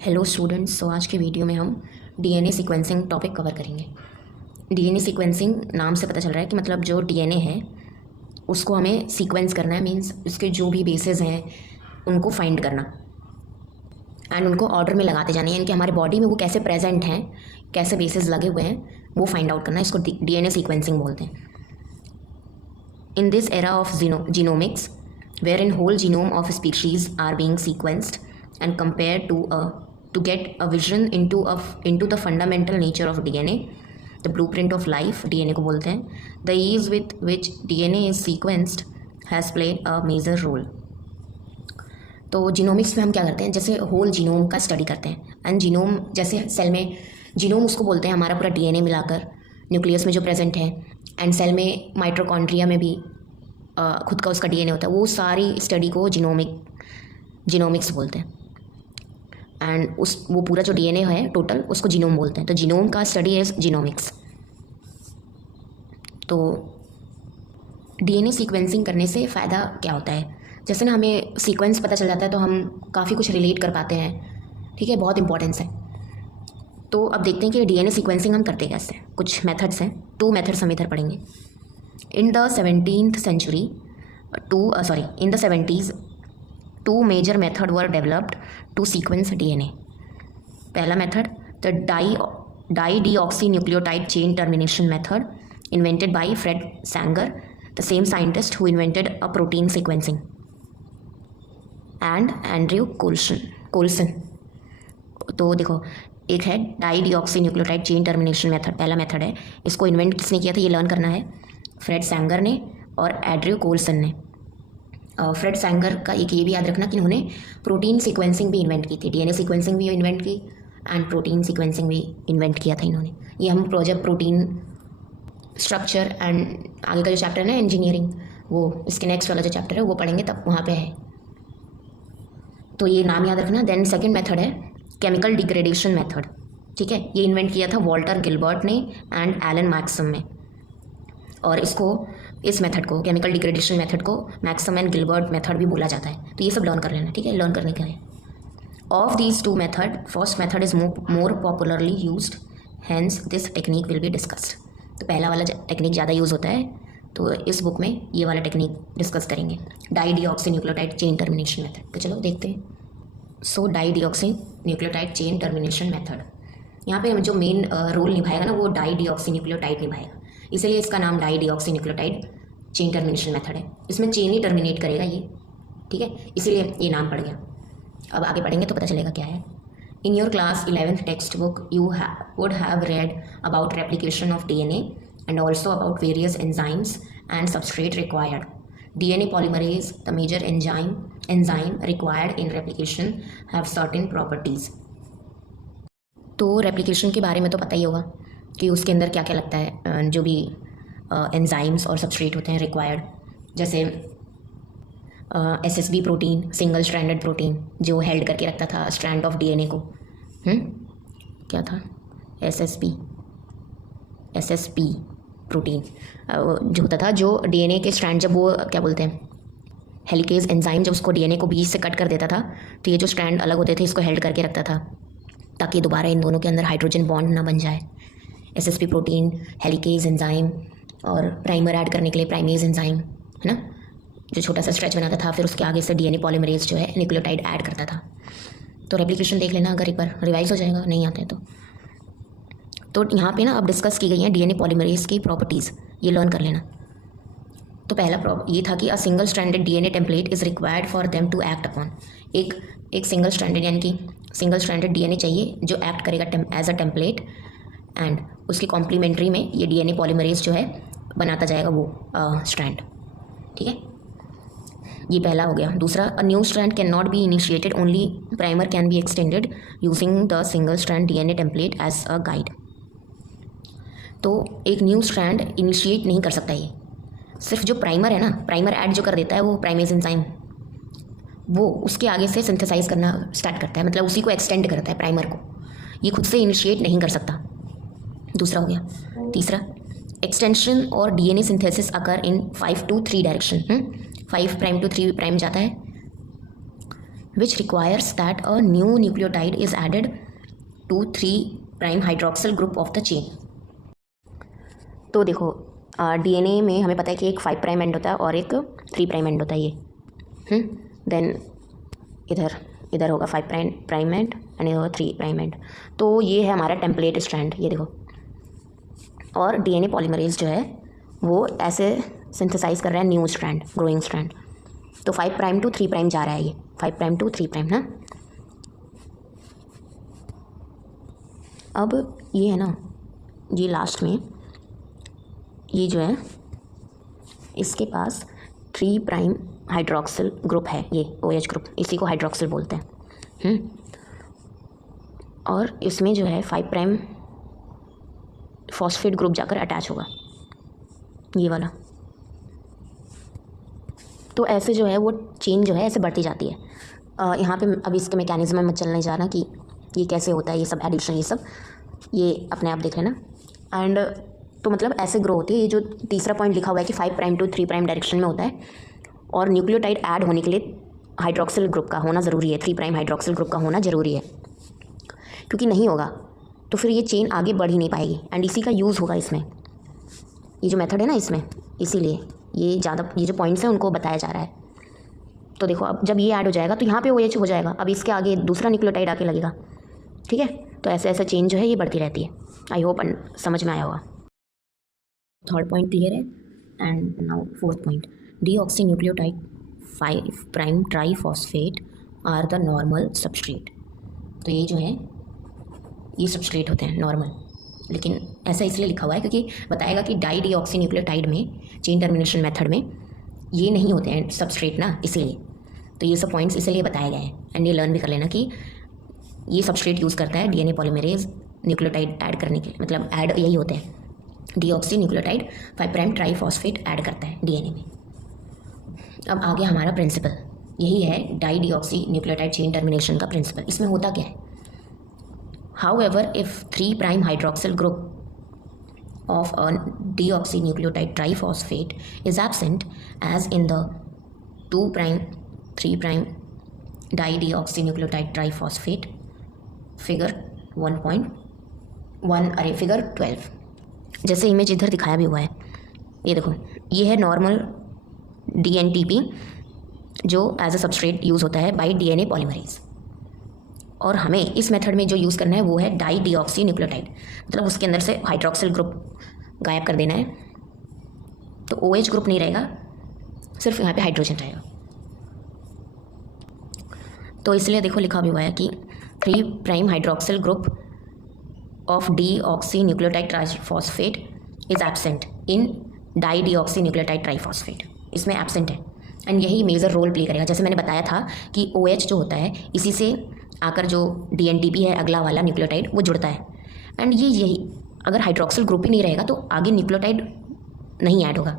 Hello students. सो आज के video में हम डीएनए सीक्वेंसिंग टॉपिक कवर करेंगे। डीएनए सीक्वेंसिंग नाम से पता चल रहा है कि मतलब जो डीएनए है उसको हमें सीक्वेंस करना है, मींस उसके जो भी बेसेस हैं उनको फाइंड करना एंड उनको ऑर्डर में लगाते जाना, यानी कि हमारे बॉडी में वो कैसे प्रेजेंट हैं, कैसे बेसेस लगे हुए हैं वो फाइंड आउट करना है। इसको डीएनए सीक्वेंसिंग बोलते हैं। In this era of genomics where in whole genome of species are being sequenced and compared to get a vision into the fundamental nature of DNA, the blueprint of life DNA को बोलते हैं, the ease with which DNA is sequenced has played a major role। तो genomics में हम क्या करते हैं, जैसे होल जीनोम का स्टडी करते हैं एंड जीनोम जैसे सेल में जीनोम उसको बोलते हैं हमारा पूरा डीएनए मिलाकर न्यूक्लियस में जो प्रेजेंट है, एंड सेल में माइटोकॉन्ड्रिया में भी खुद का उसका डीएनए होता है। वो सारी स्टडी को जीनोमिक्स बोलते हैं। एंड वो पूरा जो डीएनए है टोटल उसको जीनोम बोलते हैं। तो जीनोम का स्टडी इज जीनोमिक्स। तो डीएनए सीक्वेंसिंग करने से फ़ायदा क्या होता है, जैसे ना हमें सीक्वेंस पता चल जाता है तो हम काफ़ी कुछ रिलेट कर पाते हैं, ठीक है, बहुत इंपॉर्टेंस है। तो अब देखते हैं कि डीएनए सीक्वेंसिंग हम करते कैसे। कुछ मेथड्स हैं, 2 मेथड्स हम इधर पढ़ेंगे। In the 17th century in the 70s 2 major methods were developed to sequence DNA. पहला method the dideoxynucleotide chain termination method, invented by Fred Sanger, the same scientist who invented a protein sequencing, and Andrew Coulson। तो देखो, एक है डाईडीऑक्सीन्यूक्लियोटाइड chain termination method, पहला method है। इसको invent किसने किया था, ये लर्न करना है। फ्रेड सैंगर ने और एंड्रयू कोल्सन ने। फ्रेड सैंगर का एक ये भी याद रखना कि उन्होंने प्रोटीन सीक्वेंसिंग भी इन्वेंट की थी, डीएनए सीक्वेंसिंग भी इन्वेंट की एंड प्रोटीन सीक्वेंसिंग भी इन्वेंट किया था इन्होंने। ये हम प्रोजेक्ट प्रोटीन स्ट्रक्चर एंड आगे का जो चैप्टर है ना इंजीनियरिंग, वो इसके नेक्स्ट वाला जो चैप्टर है वो पढ़ेंगे, तब वहाँ पे है। तो ये नाम याद रखना। देन सेकेंड मेथड है केमिकल डिग्रेडेशन मेथड, ठीक है। ये इन्वेंट किया था वॉल्टर गिलबर्ट ने एंड एलन मैक्सम ने। और इस मेथड को, केमिकल डिग्रेडेशन मेथड को, मैक्सम एंड गिलबर्ट मेथड भी बोला जाता है। तो ये सब लर्न कर लेना, ठीक है, लर्न करने का है। Of these 2 method, first method is more popularly used, hence this technique will be discussed. तो पहला वाला टेक्निक ज़्यादा यूज़ होता है, तो इस बुक में ये वाला टेक्निक डिस्कस करेंगे, डाईडीऑक्सीन्यूक्लियोटाइड चेन टर्मिनेशन मेथड। तो चलो देखते हैं। सो डाईडीऑक्सीन्यूक्लियोटाइड चेन टर्मिनेशन मेथड, यहाँ पे जो मेन रोल निभाएगा ना वो डाईडीऑक्सीन्यूक्लियोटाइड निभाएगा, इसलिए इसका नाम डाईडीऑक्सीन्यूक्लियोटाइड चेन टर्मिनेशन मेथड है। इसमें चेन ही टर्मिनेट करेगा ये, ठीक है, इसीलिए ये नाम पड़ गया। अब आगे पढ़ेंगे तो पता चलेगा क्या है। In your class 11th text book you would have read about replication of DNA and also about various enzymes and substrate required. DNA polymerase, the major enzyme required in replication, have certain properties. तो replication के बारे में तो पता ही होगा कि उसके अंदर क्या क्या लगता है, जो भी एंजाइम्स और सबस्ट्रेट होते हैं रिक्वायर्ड, जैसे SSB protein, single stranded protein, जो हेल्ड करके रखता था स्ट्रैंड ऑफ डीएनए को। क्या था एसएसपी प्रोटीन जो होता था, जो डीएनए के स्ट्रैंड, जब वो क्या बोलते हैं हेलिकेज एंजाइम, जब उसको डीएनए को बीच से कट कर देता था तो ये जो स्ट्रैंड अलग होते थे इसको हेल्ड करके रखता था ताकि दोबारा इन दोनों के अंदर हाइड्रोजन बॉन्ड ना बन जाए। एसएसपी प्रोटीन, हेलिकेज एंजाइम, और प्राइमर ऐड करने के लिए प्राइमेज एंजाइम, है ना, जो छोटा सा स्ट्रेच बनाता था, फिर उसके आगे से डीएनए पॉलीमरेज जो है न्यूक्लियोटाइड ऐड करता था। तो रेप्लिकेशन देख लेना अगर एक बार रिवाइज हो जाएगा, नहीं आता है तो यहाँ पे ना अब डिस्कस की गई है डीएनए पॉलीमरेज की प्रॉपर्टीज़, ये लर्न कर लेना। तो पहला ये था कि a single stranded DNA template is required for them to act upon. एक सिंगल स्ट्रैंडेड, यानी कि सिंगल स्ट्रैंडेड डीएनए चाहिए जो एक्ट करेगा एज अ टेम्पलेट, एंड उसके कॉम्प्लीमेंट्री में ये डीएनए पॉलीमरेज जो है बनाता जाएगा वो स्ट्रैंड, ठीक है। ये पहला हो गया। दूसरा, a new strand can not be initiated, only primer can be extended using the single strand DNA template as a guide. तो एक न्यू स्ट्रैंड इनिशिएट नहीं कर सकता ये, सिर्फ जो प्राइमर है ना, प्राइमर ऐड जो कर देता है वो प्राइमेज एंजाइम, वो उसके आगे से सिंथेसाइज करना स्टार्ट करता है, मतलब उसी को एक्सटेंड करता है प्राइमर को, ये खुद से इनिशिएट नहीं कर सकता। दूसरा हो गया। तीसरा, एक्सटेंशन और DNA synthesis occur in 5 to 3 direction. 5' to 3' जाता है, which requires that a new nucleotide is added to 3' hydroxyl group of the chain। तो देखो डीएनए में हमें पता है कि एक 5' एंड होता है और एक 3' एंड होता है ये। देन इधर होगा 5' एंड इधर होगा 3' एंड। तो ये है हमारा टेम्पलेट स्ट्रैंड, ये देखो। और डीएनए पॉलीमरेज जो है वो ऐसे सिंथेसाइज कर रहा है न्यू स्ट्रैंड, ग्रोइंग स्ट्रैंड। तो 5' टू 3' जा रहा है ये, 5' टू 3' ना। अब ये है ना, ये लास्ट में ये जो है इसके पास 3' हाइड्रोक्सिल ग्रुप है, ये OH ग्रुप, इसी को हाइड्रोक्सिल बोलते हैं। और इसमें जो है 5' फॉस्फेट ग्रुप जाकर अटैच होगा, ये वाला। तो ऐसे जो है वो चेन जो है ऐसे बढ़ती जाती है। यहाँ पे अभी इसके मैकेनिज्म में मत चलने जाना कि ये कैसे होता है, ये सब एडिशन, ये सब ये अपने आप देख लेना। एंड तो मतलब ऐसे ग्रो होती है। ये जो तीसरा पॉइंट लिखा हुआ है कि 5' टू 3' डायरेक्शन में होता है और न्यूक्लियोटाइड ऐड होने के लिए हाइड्रोक्सिल ग्रुप का होना ज़रूरी है, 3' हाइड्रोक्सिल ग्रुप का होना ज़रूरी है, क्योंकि नहीं होगा तो फिर ये चेन आगे बढ़ ही नहीं पाएगी। एंड इसी का यूज़ होगा इसमें, ये जो मेथड है ना इसमें, इसीलिए ये जो पॉइंट्स हैं उनको बताया जा रहा है। तो देखो अब जब ये ऐड हो जाएगा तो यहाँ पे OH हो जाएगा, अब इसके आगे दूसरा न्यूक्लियोटाइड आके लगेगा, ठीक है। तो ऐसे ऐसे चेन जो है ये बढ़ती रहती है। आई होप समझ में आया होगा। थर्ड पॉइंट क्लियर है। And now fourth point, deoxynucleotide 5' triphosphate are the normal substrate. तो ये जो है ये सबस्ट्रेट होते हैं नॉर्मल, लेकिन ऐसा इसलिए लिखा हुआ है क्योंकि बताएगा कि डाईडीऑक्सीन्यूक्लियोटाइड में चेन टर्मिनेशन मेथड में ये नहीं होते हैं सबस्ट्रेट ना, इसीलिए। तो ये सब पॉइंट्स इसलिए बताए गए हैं। एंड ये लर्न भी कर लेना कि ये सबस्ट्रेट यूज़ करता है डीएनए पॉलीमरेज न्यूक्लियोटाइड ऐड करने के लिए, मतलब ऐड यही होते हैं, डीऑक्सीन्यूक्लियोटाइड 5' ट्राईफॉस्फेट ऐड करता है डीएनए में। अब आगे हमारा प्रिंसिपल यही है, डाईडीऑक्सीन्यूक्लियोटाइड चेन टर्मिनेशन का प्रिंसिपल। इसमें होता क्या है, However, if 3' hydroxyl group of a deoxynucleotide triphosphate is absent, as in the 2', 3' dideoxynucleotide triphosphate, figure 1.1 figure 12, जैसे इमेज इधर दिखाया भी हुआ है, ये देखो, ये है नॉर्मल DNTP जो एज अ सबस्ट्रेट यूज़ होता है बाई डीएनए पॉलीमरेज। और हमें इस मेथड में जो यूज़ करना है वो है डाईडीऑक्सीन्यूक्लियोटाइड, मतलब उसके अंदर से हाइड्रोक्सिल ग्रुप गायब कर देना है। तो OH ग्रुप नहीं रहेगा, सिर्फ यहाँ पे हाइड्रोजन रहेगा। तो इसलिए देखो लिखा भी हुआ है कि 3' hydroxyl group of deoxynucleotide triphosphate is absent in dideoxynucleotide triphosphate, इसमें एब्सेंट है। एंड यही मेजर रोल प्ले करेगा। जैसे मैंने बताया था कि OH जो होता है इसी से आकर जो DNTP है अगला वाला न्यूक्लियोटाइड वो जुड़ता है। एंड यही अगर हाइड्रोक्सिल ग्रुप ही नहीं रहेगा तो आगे न्यूक्लियोटाइड नहीं ऐड होगा।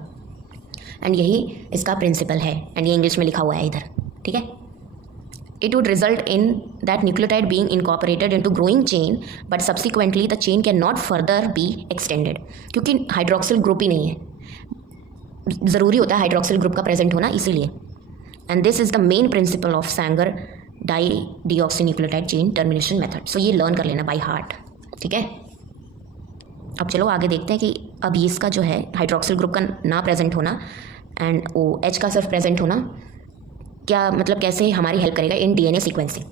एंड यही इसका प्रिंसिपल है। एंड ये इंग्लिश में लिखा हुआ है इधर, ठीक है। It would result in that nucleotide being incorporated into growing chain, but subsequently the chain can not further be extended, क्योंकि हाइड्रोक्सिल ग्रुप ही नहीं है। ज़रूरी होता है हाइड्रोक्सिल ग्रुप का प्रेजेंट होना, इसीलिए। And this is the main principle of Sanger dideoxynucleotide chain termination method. So ये लर्न कर लेना बाय हार्ट, ठीक है। अब चलो आगे देखते हैं कि अब इसका जो है हाइड्रोक्सिल ग्रुप का ना प्रेजेंट होना एंड OH का सिर्फ प्रेजेंट होना क्या मतलब कैसे हमारी हेल्प करेगा in DNA sequencing.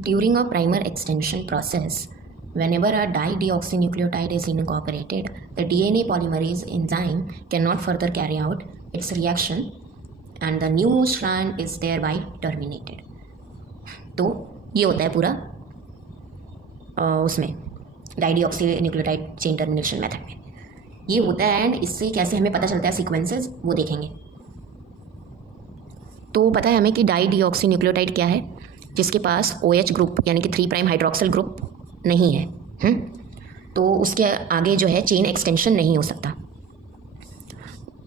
During a primer extension process, whenever a dideoxynucleotide is incorporated, the DNA polymerase enzyme cannot further carry out its reaction and the new strand is thereby terminated। तो ये होता है पूरा उसमें डाईडीऑक्सीन्यूक्लियोटाइड chain termination method में ये होता है। एंड इससे कैसे हमें पता चलता है सीक्वेंसेस वो देखेंगे। तो पता है हमें कि डाईडीऑक्सीन्यूक्लियोटाइड क्या है, जिसके पास OH ग्रुप यानी कि 3' हाइड्रोक्सिल ग्रुप नहीं है। तो उसके आगे जो है चेन एक्सटेंशन नहीं हो सकता,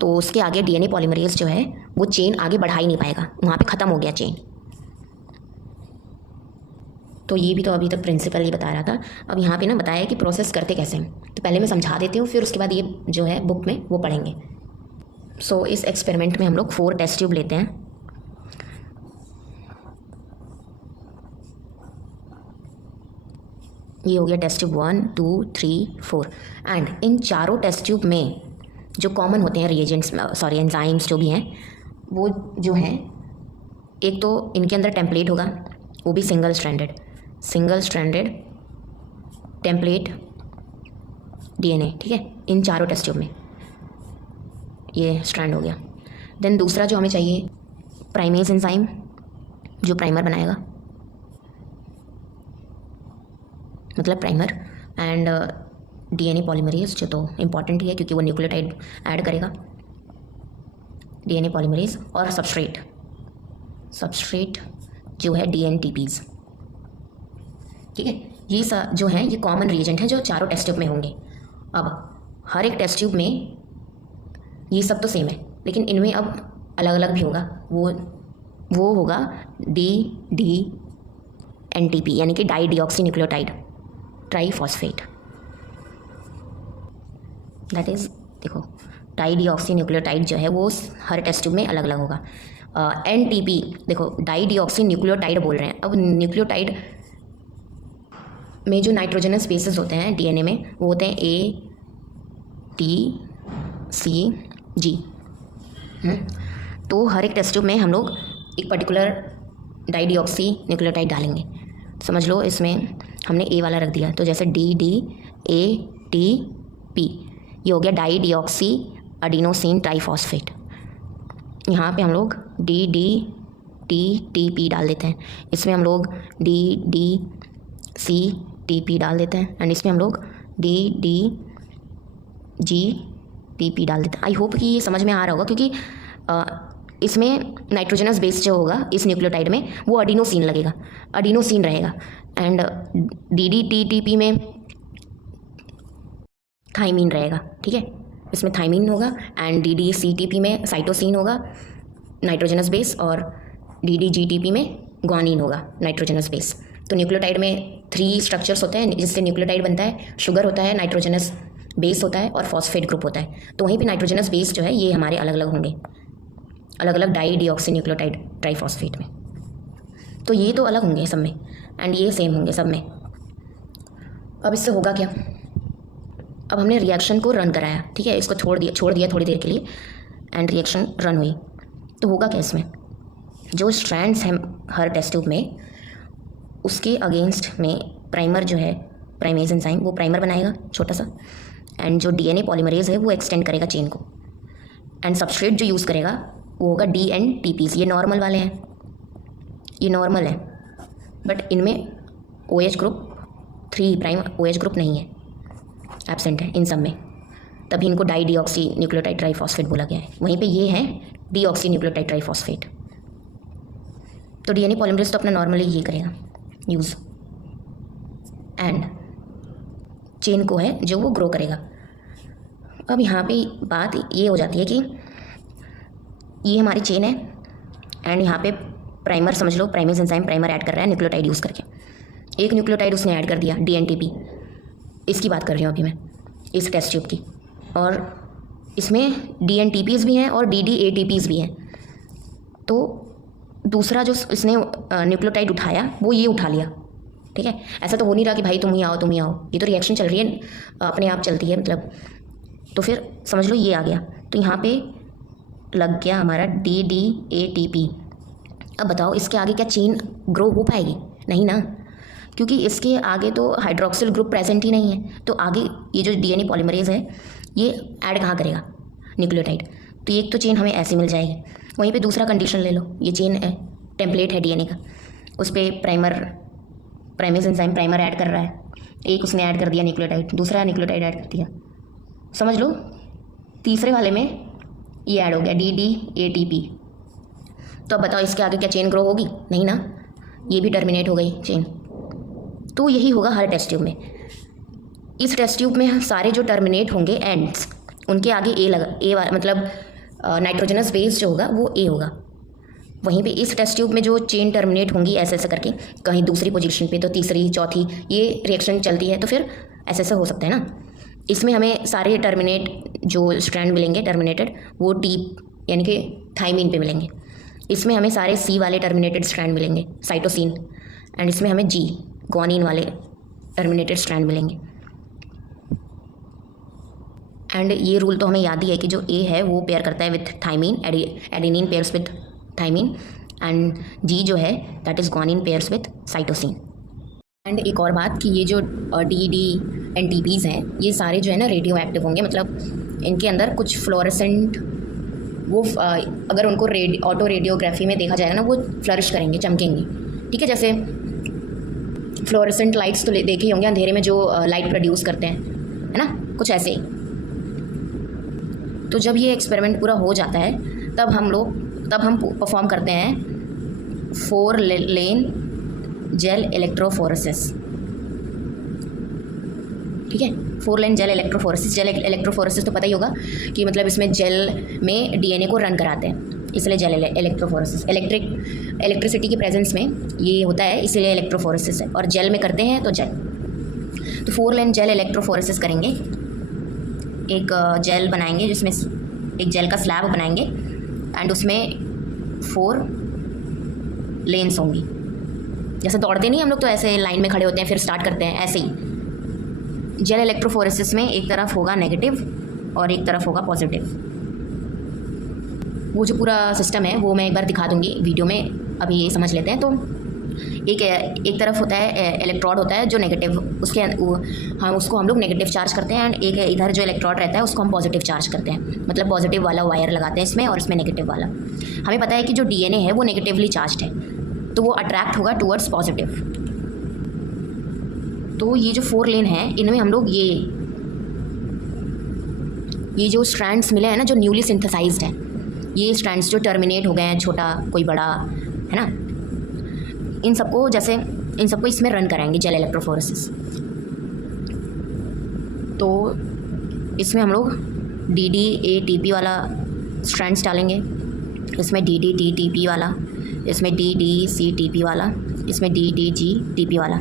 तो उसके आगे डीएनए पॉलीमरेज जो है वो चेन आगे बढ़ा ही नहीं पाएगा, वहाँ पे ख़त्म हो गया चेन। तो ये भी तो अभी तक प्रिंसिपल ही बता रहा था। अब यहाँ पे ना बताया कि प्रोसेस करते कैसे हैं, तो पहले मैं समझा देती हूँ, फिर उसके बाद ये जो है बुक में वो पढ़ेंगे। सो इस एक्सपेरिमेंट में हम लोग 4 टेस्ट ट्यूब लेते हैं। ये हो गया टेस्ट ट्यूब 1 2 3 4। एंड इन चारों टेस्ट ट्यूब में जो कॉमन होते हैं रिएजेंट्स, सॉरी एंजाइम्स जो भी हैं, वो जो हैं, एक तो इनके अंदर टेम्पलेट होगा, वो भी सिंगल स्ट्रैंडेड टेम्पलेट डीएनए, ठीक है, इन चारों टेस्ट ट्यूब में ये स्ट्रैंड हो गया। देन दूसरा जो हमें चाहिए प्राइमेज एंजाइम, जो प्राइमर बनाएगा, मतलब प्राइमर, एंड डीएनए पॉलीमरेज, जो तो इम्पॉर्टेंट ही है क्योंकि वो न्यूक्लियोटाइड ऐड करेगा, डीएनए पॉलीमरेज, और सबस्ट्रेट जो है डीएनटीपीज, ठीक है। ये जो हैं ये कॉमन रिएजेंट हैं जो चारों टेस्ट ट्यूब में होंगे। अब हर एक टेस्ट ट्यूब में ये सब तो सेम है, लेकिन इनमें अब अलग अलग भी होगा। वो होगा DDNTP, यानी कि di deoxy nucleotide triphosphate. That is, देखो, डाई डीऑक्सी न्यूक्लियोटाइड जो है वो हर टेस्ट ट्यूब में अलग अलग होगा। NTP, देखो डाई डीऑक्सी न्यूक्लियोटाइड बोल रहे हैं। अब न्यूक्लियोटाइड में जो नाइट्रोजनस बेसिस होते हैं डीएनए में, वो होते हैं ATCG। तो हर एक टेस्ट ट्यूब में हम लोग एक पर्टिकुलर डाई डीऑक्सी न्यूक्लियोटाइड डालेंगे। समझ लो इसमें हमने A वाला रख दिया, तो जैसे DDATP, ये हो गया डाई डीऑक्सी एडिनोसिन ट्राईफॉस्फेट। यहाँ पे हम लोग DDTTP डाल देते हैं, इसमें हम लोग DDCTP डाल देते हैं, एंड इसमें हम लोग DDGTP डाल देते हैं। आई होप कि ये समझ में आ रहा होगा, क्योंकि इसमें नाइट्रोजनस बेस जो होगा इस न्यूक्लियोटाइड में वो एडिनोसिन लगेगा, एडिनोसिन रहेगा, एंड DDTTP में थाइमीन रहेगा, ठीक है, इसमें थाइमीन होगा, एंड DDCTP में साइटोसिन होगा नाइट्रोजनस बेस, और DDGTP में ग्वानिन होगा नाइट्रोजनस बेस। तो न्यूक्लियोटाइड में 3 स्ट्रक्चर्स होते हैं जिससे न्यूक्लियोटाइड बनता है। शुगर होता है, नाइट्रोजनस बेस होता है, और फॉस्फेट ग्रुप होता है। तो वहीं पे नाइट्रोजनस बेस जो है ये हमारे अलग अलग होंगे, अलग अलग डाई डीऑक्सी न्यूक्लियोटाइड ट्राईफॉस्फेट में। तो ये तो अलग होंगे सब में, एंड ये सेम होंगे सब में। अब इससे होगा क्या, अब हमने रिएक्शन को रन कराया, ठीक है, इसको छोड़ दिया थोड़ी देर के लिए, एंड रिएक्शन रन हुई। तो होगा क्या, इसमें जो स्ट्रैंड्स हैं हर टेस्ट ट्यूब में, उसके अगेंस्ट में प्राइमर जो है, प्राइमेज एंजाइम, वो प्राइमर बनाएगा छोटा सा, एंड जो डीएनए पॉलीमरेज है वो एक्सटेंड करेगा चेन को, एंड सबस्ट्रेट जो यूज़ करेगा वो होगा DNTPs। ये नॉर्मल वाले हैं, ये नॉर्मल है, बट इनमें OH group 3 prime OH group नहीं है, एब्सेंट है इन सब में, तभी इनको डाई डीऑक्सी न्यूक्लियोटाइड ट्राईफॉस्फेट बोला गया है। वहीं पे ये है डीऑक्सी न्यूक्लियोटाइड ट्राईफॉस्फेट। तो डीएनए पॉलीमरेज तो अपना नॉर्मली ये करेगा यूज़, एंड चेन को है जो वो ग्रो करेगा। अब यहाँ पे बात ये हो जाती है कि ये हमारी चेन है, एंड यहाँ पे प्राइमर समझ लो, प्राइमेज एंजाइम प्राइमर ऐड कर रहा है न्यूक्लियोटाइड यूज़ करके। एक न्यूक्लियोटाइड उसने ऐड कर दिया DNTP, इसकी बात कर रही हूँ अभी मैं, इस टेस्ट ट्यूब की, और इसमें DNTPs भी हैं और DDATPs भी हैं। तो दूसरा जो इसने न्यूक्लियोटाइड उठाया वो ये उठा लिया, ठीक है। ऐसा तो हो नहीं रहा कि भाई तुम ही आओ, ये तो रिएक्शन चल रही है, अपने आप चलती है मतलब। तो फिर समझ लो ये आ गया, तो यहाँ पे लग गया हमारा DDATP। अब बताओ इसके आगे क्या चेन ग्रो हो पाएगी? नहीं ना, क्योंकि इसके आगे तो हाइड्रोक्सिल ग्रुप प्रेजेंट ही नहीं है। तो आगे ये जो डीएनए पॉलीमरेज है ये ऐड कहाँ करेगा? न्यूक्लियोटाइड। तो एक तो चेन हमें ऐसी मिल जाएगी। वहीं पे दूसरा कंडीशन ले लो, ये चेन है, टेम्पलेट है डीएनए का, उस पर प्राइमेज एंजाइम प्राइमर ऐड कर रहा है, एक उसने ऐड कर दिया न्यूक्लियोटाइड, दूसरा न्यूक्लियोटाइड ऐड कर दिया, समझ लो तीसरे वाले में ये ऐड हो गया DDATP। तो अब बताओ इसके आगे क्या चेन ग्रो होगी? नहीं ना, ये भी टर्मिनेट हो गई चेन। तो यही होगा हर टेस्ट ट्यूब में। इस टेस्ट ट्यूब में सारे जो टर्मिनेट होंगे एंड्स, उनके आगे ए मतलब नाइट्रोजनस बेस जो होगा वो A होगा। वहीं पे इस टेस्ट ट्यूब में जो चेन टर्मिनेट होंगी ऐसे ऐसे करके, कहीं दूसरी पोजीशन पे तो तीसरी चौथी, ये रिएक्शन चलती है, तो फिर ऐसे ऐसे हो सकता है ना। इसमें हमें सारे टर्मिनेट जो स्ट्रैंड मिलेंगे टर्मिनेटेड, वो T यानी कि थाइमीन पे मिलेंगे। इसमें हमें सारे C वाले टर्मिनेटेड स्ट्रैंड मिलेंगे, साइटोसिन, एंड इसमें हमें G ग्वानिन वाले टर्मिनेटेड स्ट्रैंड मिलेंगे। एंड ये रूल तो हमें याद ही है कि जो ए है वो पेयर करता है with thymine, adenine pairs with thymine, and G जो है that is guanine pairs with cytosine. And एक और बात कि ये जो डी एंड टीपीज़ हैं ये सारे जो है ना रेडियो एक्टिव होंगे, मतलब इनके अंदर कुछ फ्लोरेसेंट वो अगर उनको ऑटो रेडियोग्राफी में देखा जाएगा ना वो फ्लरिश करेंगे, चमकेंगे, ठीक है। जैसे फ्लोरेसेंट लाइट्स तो देखे होंगे अंधेरे में जो लाइट प्रोड्यूस करते हैं, है ना, कुछ ऐसे ही। तो जब ये एक्सपेरिमेंट पूरा हो जाता है तब हम परफॉर्म करते हैं 4 लेन जेल इलेक्ट्रोफोरेसिस, ठीक है। 4 lane gel electrophoresis. Gel electrophoresis तो पता ही होगा कि मतलब इसमें जेल में डीएनए को रन कराते हैं, इसलिए जेल इलेक्ट्रोफोरेसिस। इलेक्ट्रिसिटी की प्रेजेंस में ये होता है, इसलिए इलेक्ट्रोफोरेसिस है। और जेल में करते हैं तो जेल। तो 4 लेन जेल इलेक्ट्रोफोरेसिस करेंगे। एक जेल बनाएंगे जिसमें एक जेल का स्लैब बनाएंगे एंड उसमें 4 लेन्स होंगी। जैसे दौड़ते नहीं हम लोग तो ऐसे लाइन में खड़े होते हैं फिर स्टार्ट करते हैं, ऐसे ही जेल इलेक्ट्रोफोरेसिस में एक तरफ होगा नेगेटिव और एक तरफ होगा पॉजिटिव। वो जो पूरा सिस्टम है वो मैं एक बार दिखा दूंगी वीडियो में, अभी ये समझ लेते हैं। तो एक तरफ होता है इलेक्ट्रोड होता है जो नेगेटिव, उसको हम लोग नेगेटिव चार्ज करते हैं, एंड एक इधर जो इलेक्ट्रोड रहता है उसको हम पॉजिटिव चार्ज करते हैं, मतलब पॉजिटिव वाला वायर लगाते हैं इसमें और इसमें नेगेटिव वाला। हमें पता है कि जो डीएनए है वो नेगेटिवली चार्ज है तो वो अट्रैक्ट होगा टूवर्ड्स पॉजिटिव। तो ये जो 4 लेन है इनमें हम लोग ये जो स्ट्रैंड्स मिले हैं ना जो न्यूली सिंथेसाइज्ड हैं, ये स्ट्रैंड्स जो टर्मिनेट हो गए हैं, छोटा कोई बड़ा, है ना, इन सबको इसमें रन कराएंगे जेल इलेक्ट्रोफोरेसिस। तो इसमें हम लोग DDATP वाला स्ट्रैंड्स डालेंगे, इसमें DDTTP वाला, इसमें DDCTP वाला, इसमें DDGTP वाला।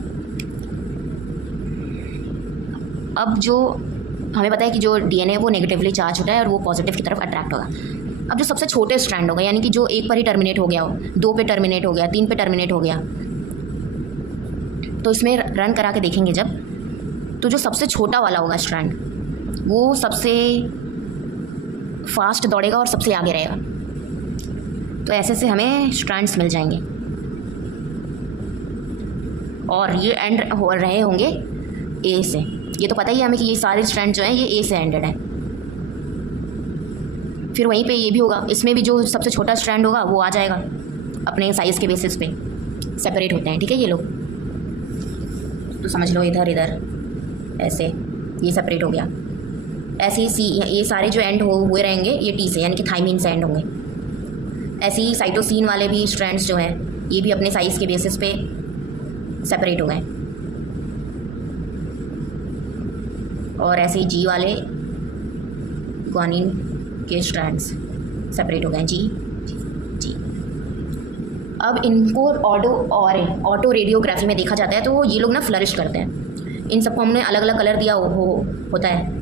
अब जो हमें पता है कि जो डीएनए वो नेगेटिवली चार्ज होता है और वो पॉजिटिव की तरफ अट्रैक्ट होगा। अब जो सबसे छोटे स्ट्रैंड होगा, यानी कि जो 1 पर ही टर्मिनेट हो गया हो, 2 पे टर्मिनेट हो गया, 3 पे टर्मिनेट हो गया, तो इसमें रन करा के देखेंगे जब, तो जो सबसे छोटा वाला होगा स्ट्रैंड वो सबसे फास्ट दौड़ेगा और सबसे आगे रहेगा। तो ऐसे से हमें स्ट्रैंड्स मिल जाएंगे और ये एंड हो रहे होंगे ए से। ये तो पता ही है हमें कि ये सारे स्ट्रैंड जो हैं ये ए से एंडेड हैं। फिर वहीं पे ये भी होगा, इसमें भी जो सबसे छोटा स्ट्रैंड होगा वो आ जाएगा अपने साइज़ के बेसिस पे सेपरेट होते हैं, ठीक है। ये लोग तो समझ लो इधर ऐसे ये सेपरेट हो गया। ऐसे ही ये सारे जो एंड हुए रहेंगे ये टी से, यानी कि थाइमीन से एंड होंगे। ऐसे ही साइटोसिन वाले भी स्ट्रैंड्स जो हैं ये भी अपने साइज़ के बेसिस पे सेपरेट हो गए। और ऐसे ही जी वाले ग्वानिन के स्ट्रैंड्स सेपरेट हो गए, जी। अब इनको ऑटो रेडियोग्राफी में देखा जाता है तो ये लोग ना फ्लरिश करते हैं। इन सबको हमने अलग अलग कलर दिया होता है।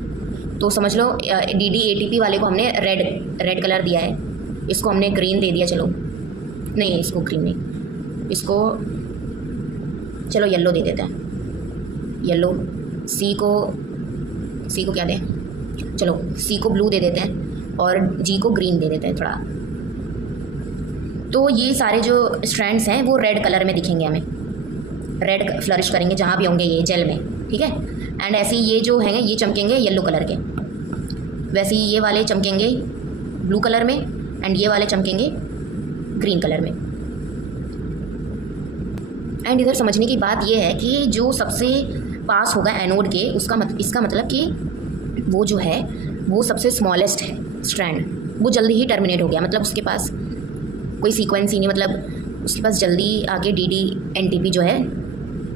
तो समझ लो DDATP वाले को हमने रेड कलर दिया है, इसको हमने ग्रीन दे दिया, चलो नहीं इसको ग्रीन नहीं, इसको चलो येलो दे देते हैं, येलो। सी को क्या दें, चलो सी को ब्लू दे देते हैं और जी को ग्रीन दे देते हैं थोड़ा। तो ये सारे जो स्ट्रैंड्स हैं वो रेड कलर में दिखेंगे, हमें रेड फ्लरिश करेंगे जहाँ भी होंगे ये जेल में, ठीक है। एंड ऐसे ही ये जो हैं ये चमकेंगे येलो कलर के, वैसे ही ये वाले चमकेंगे ब्लू कलर में एंड ये वाले चमकेंगे ग्रीन कलर में। एंड इधर समझने की बात ये है कि जो सबसे पास होगा एनोड के इसका मतलब कि वो जो है वो सबसे स्मॉलेस्ट है स्ट्रैंड, वो जल्दी ही टर्मिनेट हो गया, मतलब उसके पास कोई सीक्वेंस ही नहीं, मतलब उसके पास जल्दी आगे DDNTP जो है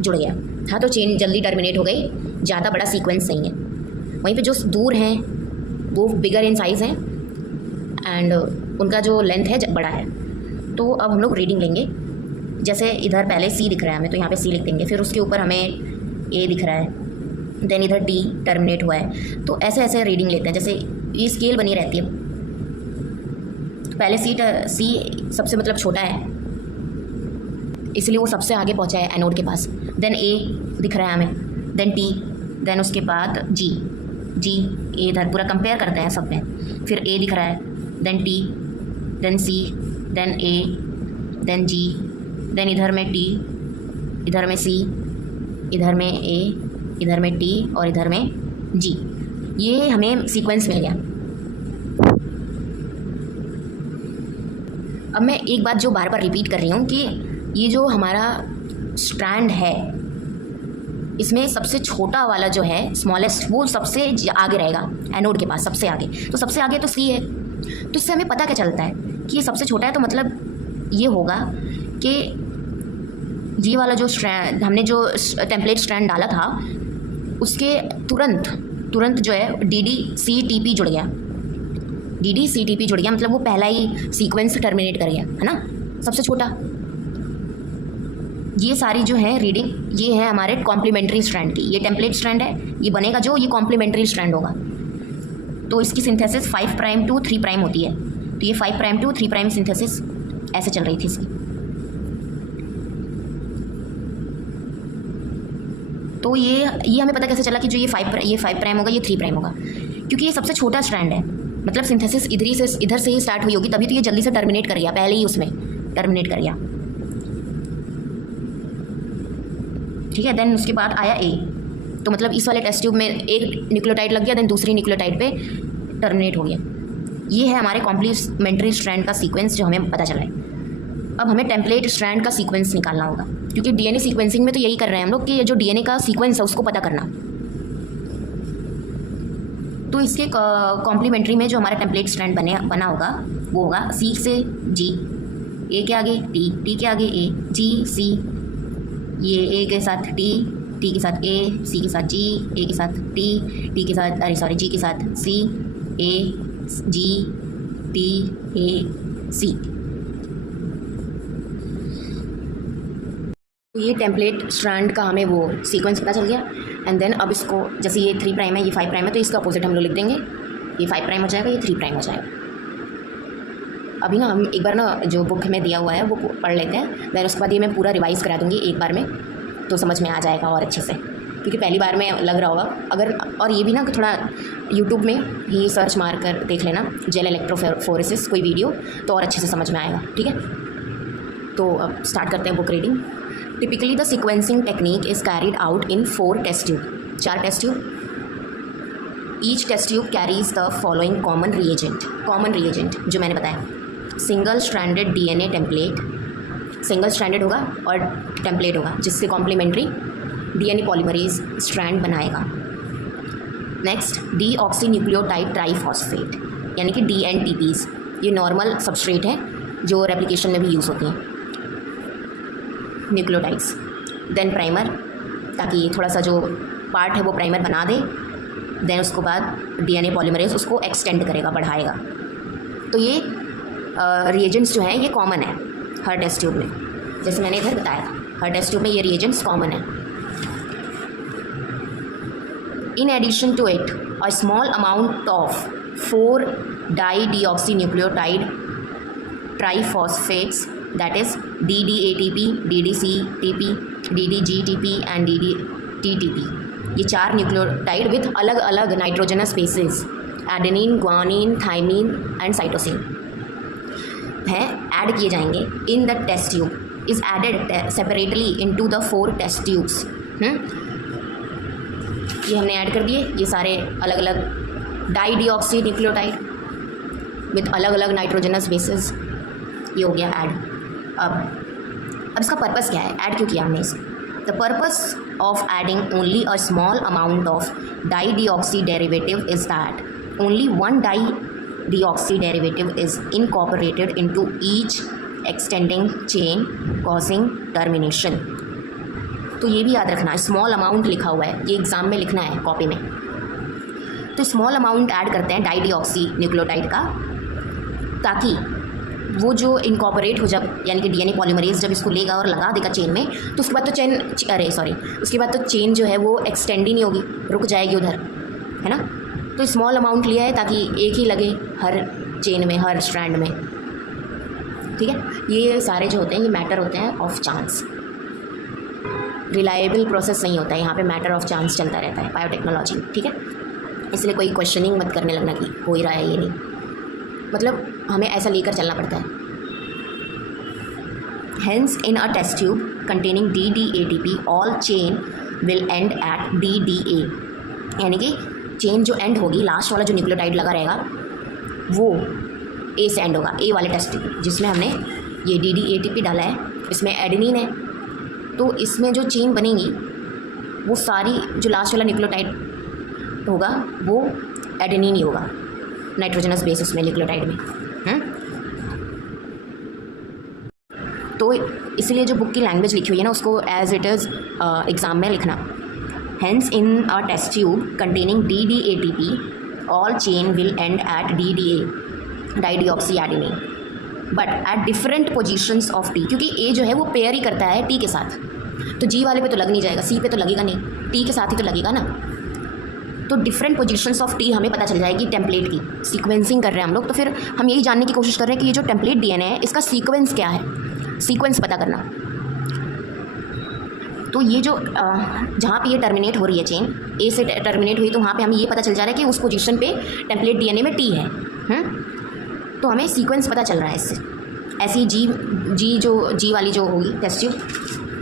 जुड़ गया। हाँ, तो चेन जल्दी टर्मिनेट हो गई, ज़्यादा बड़ा सीक्वेंस नहीं है। वहीं पे जो दूर हैं वो बिगर इन साइज़ हैं एंड उनका जो लेंथ है बड़ा है। तो अब हम लोग रीडिंग लेंगे। जैसे इधर पहले C दिख रहा है हमें, तो यहाँ पे C लिख देंगे, फिर उसके ऊपर हमें A दिख रहा है, देन इधर D टर्मिनेट हुआ है। तो ऐसे ऐसे रीडिंग लेते हैं, जैसे ये स्केल बनी रहती है। पहले C सबसे मतलब छोटा है, इसलिए वो सबसे आगे पहुंचा है एनोड के पास। देन A दिख रहा है हमें, देन टी, देन उसके बाद जी, जी ए इधर पूरा कंपेयर करते हैं सब में, फिर ए दिख रहा है, देन टी, देन सी, देन ए, देन जी, देन इधर में टी, इधर में सी, इधर में ए, इधर में टी और इधर में जी। ये हमें सीक्वेंस मिल गया। अब मैं एक बात जो बार बार रिपीट कर रही हूँ कि ये जो हमारा स्ट्रैंड है इसमें सबसे छोटा वाला जो है स्मॉलेस्ट वो सबसे आगे रहेगा, एनोड के पास सबसे आगे। तो सबसे आगे तो सी है, तो इससे हमें पता क्या चलता है कि ये सबसे छोटा है। तो मतलब ये होगा कि ये वाला जो स्ट्रैंड हमने जो टेम्पलेट स्ट्रैंड डाला था उसके तुरंत जो है DDCTP जुड़ गया, DDCTP जुड़ गया, मतलब वो पहला ही सीक्वेंस टर्मिनेट कर गया, है ना, सबसे छोटा। ये सारी जो है रीडिंग ये है हमारे कॉम्प्लीमेंट्री स्ट्रैंड की। ये टेम्पलेट स्ट्रैंड है, ये बनेगा जो ये कॉम्प्लीमेंट्री स्ट्रैंड होगा। तो इसकी सिंथेसिस 5 प्राइम टू 3 प्राइम होती है। तो ये 5 प्राइम टू 3 प्राइम सिंथेसिस ऐसे चल रही थी इसकी। तो ये हमें पता कैसे चला कि जो ये 5 प्राइम होगा, ये 3 प्राइम होगा, क्योंकि ये सबसे छोटा स्ट्रैंड है। मतलब सिंथेसिस इधर से ही स्टार्ट हुई होगी, तभी तो ये जल्दी से टर्मिनेट कर गया, पहले ही उसमें टर्मिनेट कर गया। ठीक है, देन उसके बाद आया ए। तो मतलब इस वाले टेस्ट ट्यूब में एक न्यूक्लियोटाइड लग गया, देन दूसरी न्यूक्लियोटाइड पे टर्मिनेट हो गया। ये है हमारे कॉम्प्लीमेंट्री स्ट्रैंड का सीक्वेंस जो हमें पता चला है। अब हमें टेम्पलेट स्ट्रैंड का सीक्वेंस निकालना होगा, क्योंकि DNA सीक्वेंसिंग में तो यही कर रहे हैं हम लोग कि जो DNA का सीक्वेंस है उसको पता करना। तो इसके कॉम्प्लीमेंट्री में जो हमारा टेम्पलेट स्ट्रैंड बना होगा वो होगा C से G, A के आगे T, T के आगे A, G C, ये A के साथ T, T के साथ A, C के साथ G, A के साथ T, T के साथ G के साथ C, A G T A C। तो ये टेम्पलेट स्ट्रैंड का हमें वो सीक्वेंस पता चल गया। एंड देन अब इसको जैसे ये 3 प्राइम है, ये 5 प्राइम है, तो इसका अपोजिट हम लोग लिख देंगे। ये 5 प्राइम हो जाएगा, ये 3 प्राइम हो जाएगा। अभी ना हम एक बार ना जो बुक में दिया हुआ है वो पढ़ लेते हैं, देन उसके बाद ये मैं पूरा रिवाइज़ करा दूँगी एक बार में, तो समझ में आ जाएगा और अच्छे से, क्योंकि पहली बार में लग रहा होगा अगर। और ये भी ना थोड़ा यूट्यूब में ही सर्च मार कर देख लेना जेल इलेक्ट्रोफोरेसिस कोई वीडियो, तो और अच्छे से समझ में आएगा। ठीक है, तो अब स्टार्ट करते हैं book reading. Typically the sequencing technique is carried out in 4 test tube, 4 test tube. Each test tube carries the following common reagent जो मैंने बताया। Single stranded DNA template, single stranded होगा और टेम्पलेट होगा जिससे कॉम्प्लीमेंट्री DNA पॉलीमरेज स्ट्रैंड बनाएगा। Next deoxynucleotide triphosphate यानी कि DNTPs, ये नॉर्मल सबस्ट्रेट है जो रेप्लिकेशन में भी यूज़ होती हैं, न्यूक्लियोटाइड्स। देन प्राइमर, ताकि ये थोड़ा सा जो पार्ट है वो प्राइमर बना दे, देन उसके बाद DNA पॉलीमरेज उसको एक्सटेंड करेगा, बढ़ाएगा। तो ये रिएजेंट्स जो हैं ये कॉमन है हर टेस्ट ट्यूब में, जैसे मैंने इधर बताया था, हर टेस्ट ट्यूब में ये रिएजेंट्स कॉमन है। In addition to it a small amount of 4 dideoxynucleotide triphosphates, that is DDATP, DDCTP, DDGTP and DDTTP, ये 4 न्यूक्लियोटाइड विथ अलग अलग nitrogenous bases, adenine, guanine, thymine and cytosine हैं, ऐड किए जाएंगे in the test tube, is added separately into the 4 test tubes. ये हमने add कर दिए, ये सारे अलग अलग डाईडीऑक्सी न्यूक्लियोटाइड विथ अलग अलग नाइट्रोजनस बेसेस, ये हो गया ऐड। अब इसका पर्पस क्या है, ऐड क्यों किया हमने इसे? The purpose of adding only a small amount of dideoxy derivative is that only 1 dideoxy derivative is incorporated into each extending chain causing termination. तो ये भी याद रखना, स्मॉल अमाउंट लिखा हुआ है, ये एग्ज़ाम में लिखना है कॉपी में। तो स्मॉल अमाउंट ऐड करते हैं डाईडीऑक्सी न्यूक्लियोटाइड का, ताकि वो जो इनकॉर्पोरेट हो जब, यानी कि DNA पॉलीमरेज जब इसको लेगा और लगा देगा चेन में, तो उसके बाद तो उसके बाद तो चेन जो है वो एक्सटेंड ही नहीं होगी, रुक जाएगी उधर, है ना। तो स्मॉल अमाउंट लिया है ताकि एक ही लगे हर चेन में, हर स्ट्रैंड में। ठीक है, ये सारे जो होते हैं ये मैटर होते हैं ऑफ चांस। रिलायबल प्रोसेस नहीं होता है, यहाँ पे मैटर ऑफ चांस चलता रहता है बायोटेक्नोलॉजी, ठीक है। इसलिए कोई क्वेश्चनिंग मत करने लगना कि हो ही रहा है ये नहीं, मतलब हमें ऐसा लेकर चलना पड़ता है। Hence, in a test tube containing DDATP, all chain will end at DDA, यानी कि चेन जो एंड होगी, लास्ट वाला जो न्यूक्लियोटाइड लगा रहेगा वो ए से एंड होगा। ए वाले टेस्ट ट्यूब जिसमें हमने ये DDATP डाला है, इसमें एडेनिन है, तो इसमें जो चेन बनेगी वो सारी जो लास्ट वाला न्यूक्लियोटाइड होगा वो एडेनिन ही होगा, नाइट्रोजनस बेसिस में न्यूक्लियोटाइड में। तो इसलिए जो बुक की लैंग्वेज लिखी हुई है ना, उसको एज इट इज़ एग्ज़ाम में लिखना। Hence in a test tube containing DDATP all chain will end at DDA, dideoxyadenine, but at different positions of T, क्योंकि ए जो है वो पेयर ही करता है टी के साथ, तो जी वाले पे तो लग नहीं जाएगा, सी पे तो लगेगा नहीं, टी के साथ ही तो लगेगा ना। तो डिफरेंट पोजीशंस ऑफ टी हमें पता चल जाएगी टेम्पलेट की। सीक्वेंसिंग कर रहे हैं हम लोग, तो फिर हम यही जानने की कोशिश कर रहे हैं कि ये जो टेम्पलेट DNA है इसका सीक्वेंस क्या है, सीक्वेंस पता करना। तो ये जो जहाँ पे ये टर्मिनेट हो रही है चेन, ए से टर्मिनेट हुई, तो वहाँ पे हमें ये पता चल जा रहा है कि उस पोजीशन पे टेम्पलेट DNA में टी है। तो हमें सीक्वेंस पता चल रहा है इससे। ऐसी जी वाली जो होगी टेस्ट ट्यूब,